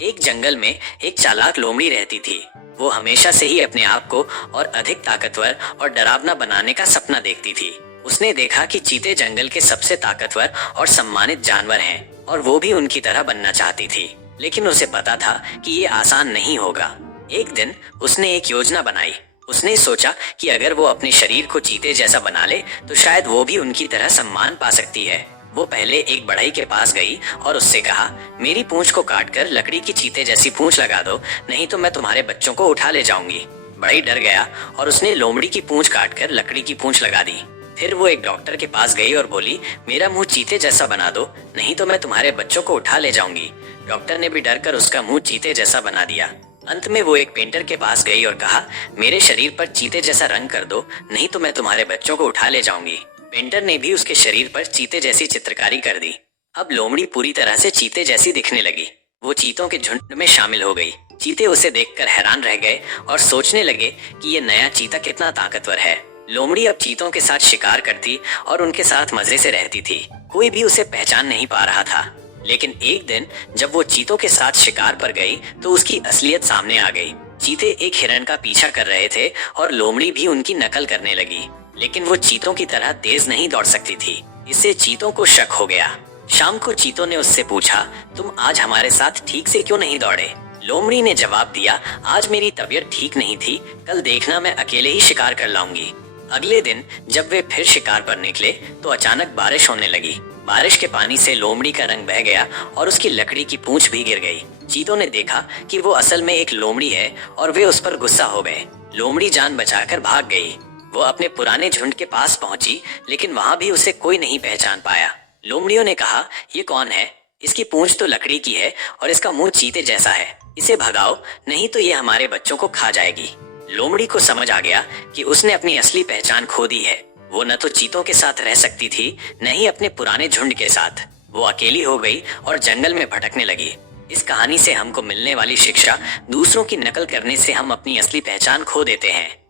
एक जंगल में एक चालाक लोमड़ी रहती थी। वो हमेशा से ही अपने आप को और अधिक ताकतवर और डरावना बनाने का सपना देखती थी। उसने देखा कि चीते जंगल के सबसे ताकतवर और सम्मानित जानवर हैं और वो भी उनकी तरह बनना चाहती थी। लेकिन उसे पता था कि ये आसान नहीं होगा। एक दिन उसने एक योजना बनाई। उसने सोचा कि अगर वो अपने शरीर को चीते जैसा बना ले तो शायद वो भी उनकी तरह सम्मान पा सकती है। वो पहले एक बढ़ई के पास गई और उससे कहा, मेरी पूंछ को काटकर लकड़ी की चीते जैसी पूंछ लगा दो, नहीं तो मैं तुम्हारे बच्चों को उठा ले जाऊंगी। बढ़ई डर गया और उसने लोमड़ी की पूंछ काटकर लकड़ी की पूंछ लगा दी। फिर वो एक डॉक्टर के पास गई और बोली, मेरा मुंह चीते जैसा बना दो, नहीं तो मैं तुम्हारे बच्चों को उठा ले जाऊंगी। डॉक्टर ने भी डर कर उसका मुंह चीते जैसा बना दिया। अंत में वो एक पेंटर के पास गई और कहा, मेरे शरीर पर चीते जैसा रंग कर दो, नहीं तो मैं तुम्हारे बच्चों को उठा ले जाऊंगी। पेंटर ने भी उसके शरीर पर चीते जैसी चित्रकारी कर दी। अब लोमड़ी पूरी तरह से चीते जैसी दिखने लगी। वो चीतों के झुंड में शामिल हो गई। चीते उसे देखकर हैरान रह गए और सोचने लगे कि ये नया चीता कितना ताकतवर है। लोमड़ी अब चीतों के साथ शिकार करती और उनके साथ मजे से रहती थी। कोई भी उसे पहचान नहीं पा रहा था। लेकिन एक दिन जब वो चीतों के साथ शिकार पर गई तो उसकी असलियत सामने आ गई। चीते एक हिरण का पीछा कर रहे थे और लोमड़ी भी उनकी नकल करने लगी। लेकिन वो चीतों की तरह तेज नहीं दौड़ सकती थी। इससे चीतों को शक हो गया। शाम को चीतों ने उससे पूछा, तुम आज हमारे साथ ठीक से क्यों नहीं दौड़े? लोमड़ी ने जवाब दिया, आज मेरी तबीयत ठीक नहीं थी, कल देखना मैं अकेले ही शिकार कर लाऊंगी। अगले दिन जब वे फिर शिकार पर निकले तो अचानक बारिश होने लगी। बारिश के पानी से लोमड़ी का रंग बह गया और उसकी लकड़ी की पूंछ भी गिर गई। चीतों ने देखा कि वो असल में एक लोमड़ी है और वे उस पर गुस्सा हो गए। लोमड़ी जान बचाकर भाग गई। वो अपने पुराने झुंड के पास पहुंची, लेकिन वहां भी उसे कोई नहीं पहचान पाया। लोमड़ियों ने कहा, ये कौन है? इसकी पूंछ तो लकड़ी की है और इसका मुंह चीते जैसा है। इसे भगाओ, नहीं तो ये हमारे बच्चों को खा जाएगी। लोमड़ी को समझ आ गया कि उसने अपनी असली पहचान खो दी है। वो न तो चीतों के साथ रह सकती थी, न ही अपने पुराने झुंड के साथ। वो अकेली हो गई और जंगल में भटकने लगी। इस कहानी से हमको मिलने वाली शिक्षा, दूसरों की नकल करने से हम अपनी असली पहचान खो देते हैं।